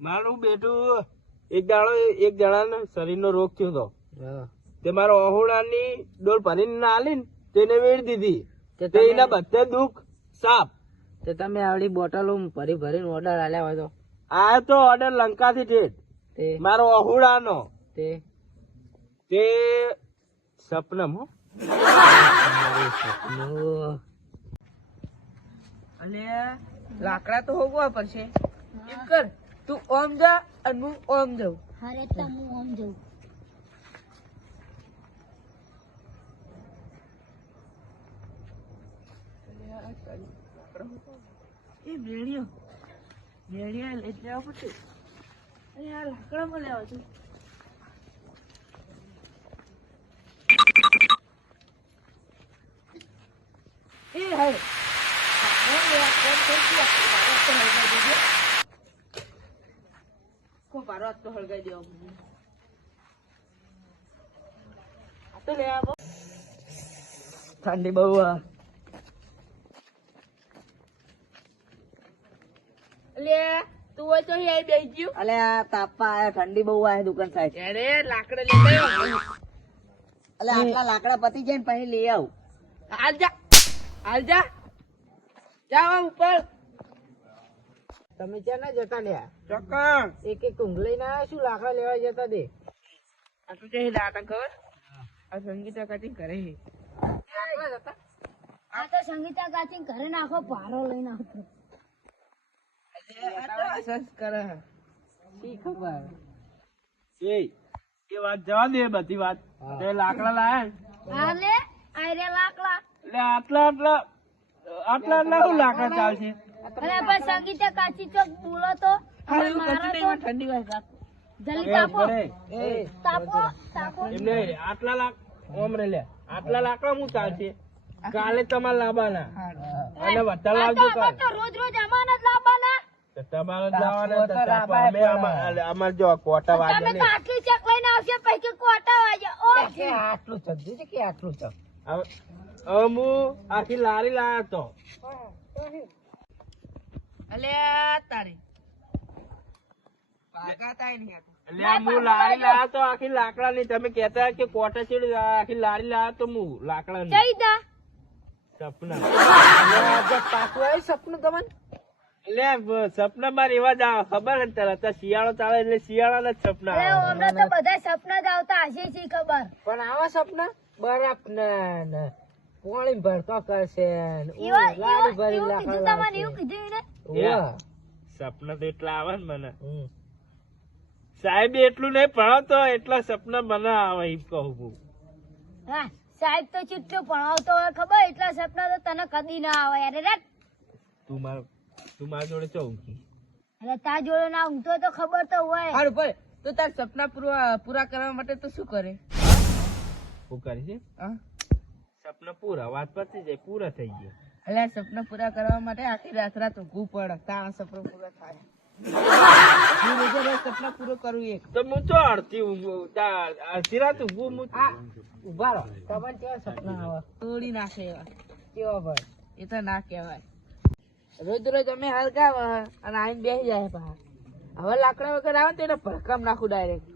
મારું બેટું એક દાડો એક જણાને શરીરનો રોગ થયો હતો. તે મારો અહોડાની ડોલ ભરીને ના આલી તેને વેડ દીધી. તે તે એના બધે દુઃખ સાપ. તે તમે આવડી બોટલો ભરી ભરીને ઓર્ડર આલ્યા હોય તો? આ તો ઓર્ડર લંકાથી ઠેઠ. મારો અહોડાનો તે? તે સપનમ હો. અને લાકડા તો હોગવા પડશે. એમ કર. તું ઓમ જા અને હું ઓમ જઉં. હરે તો હું ઓમ જઉં. એ મેળ્યો. મેળ્યા લઈ જવા પડશે. અરે આ લાકડામાં લેવા છું. એ હે કો પારો તો હળગાઈ દેવો તો લે આવો ઠંડી બહુ આ લે તું હોય તો આવી બેસી ગયું અલે આ તાપા આયા ઠંડી બહુ આ દુકાન સાહેબ અરે લાકડા લઈ આવ્યો. અલે આટલા લાકડા પતી જાય ને પછી લઈ આવું હાલ જા હાલ જા જાઓ ઉપર તમે ક્યાં ના જતા લ્યા? ચોક્કસ. એક એક ઊંઘ લઈને આવ્યા શું લાકડા લેવા જતા દે? આ તું જઈ લાટા ખબર? આ સંગીતા કરે છે આ તો સંગીતા કાચી ઘરે નાખો ભારો લઈને આવતો. આ તો સસ કરે. છે. શી ખબર? એ એ વાત જવા દે બધી વાત. તે લાકડા લાયા આલે આયરે લાકડા. લે આટલા આટલા આટલા આટલા શું લાકડા ચાલશે? અરે પણ સંગીતા કાચી ચોક બોલો તો. હા, હવે એવું મારો કશું તો નહીં, ઠંડી વાય જલ્દી તાપો. તાપો તાપો. એમને આટલા લાખ ઓમ રે લે. આટલા લાકડા હું ચાલશે? કાલે તમારે લાવવાના અને વધારે લાવજો રોજ રોજ લાવવાના તમારે તાપો જવાના તો તો તાપ. લાવવા અમે અમાર અમાર જો કોટા વાગે તમે આટલી ચક લઈને આવશે પૈકી કોટા વાગે? ઓ આટલું ચડ્યું છે કે આટલું ચડ હવે હવે હું આખી લારી લાયા તો. અલ્યા તારી. નહીં આ તો. એટલે આ હું લારી લાયા તો આખી લાકડા ની તમે કેતા કે કોટા આખી લારી લાયા તો હું લાકડા ની સપના. સપનું તમને? એટલે સપના માં એવા જ ખબર ને તરત શિયાળો ચાલે એટલે શિયાળાના જ સપના હમણાં તો બધા સપના જ આવતા હશે છે ખબર. પણ આવા સપના? બરફ ના પાણી ભરતો કરશે એવા કીધું તમને એવું કીધું. સપના તો એટલા આવે ને મને. સાહેબ એટલું નહીં ભણાવતો એટલા સપના મને આવે એમ કહું હું સાહેબ તો ચિઠ્ઠું ભણાવતો હોય ખબર એટલા સપના તો તને કદી ના આવે. યાર રે તું માર તું મારા જોડે ચો ઊંઘી? અરે તા જોડે ના ઊંઘતો તો ખબર તો હોય. હારું ભાઈ તો તાર સપના પૂરા પૂરા કરવા માટે તો શું કરે? શું કરે છે? હા? સપના પૂરા વાત પતી જાય પૂરા થઈ ગયા. અલ્યા સપના પૂરા કરવા માટે આખી રાત રાત ઊંઘવું પડે. તારા સપના પૂરા થાય. સપના પૂરો કરું એક. તો હું તો અડધી તા- અડધી રાત ઊંઘું હું ઊભા રહો. તમને કેવા સપના આવે? તોડી નાખે એવા. કેવા ભાઈ? એ તો ના કહેવાય. રોજ રોજ અમે હલગાવ અને આવીને બેસી જાય બહાર. હવે લાકડા વગર આવે ને તો એને ભડકામ નાખું ડાયરેક્ટ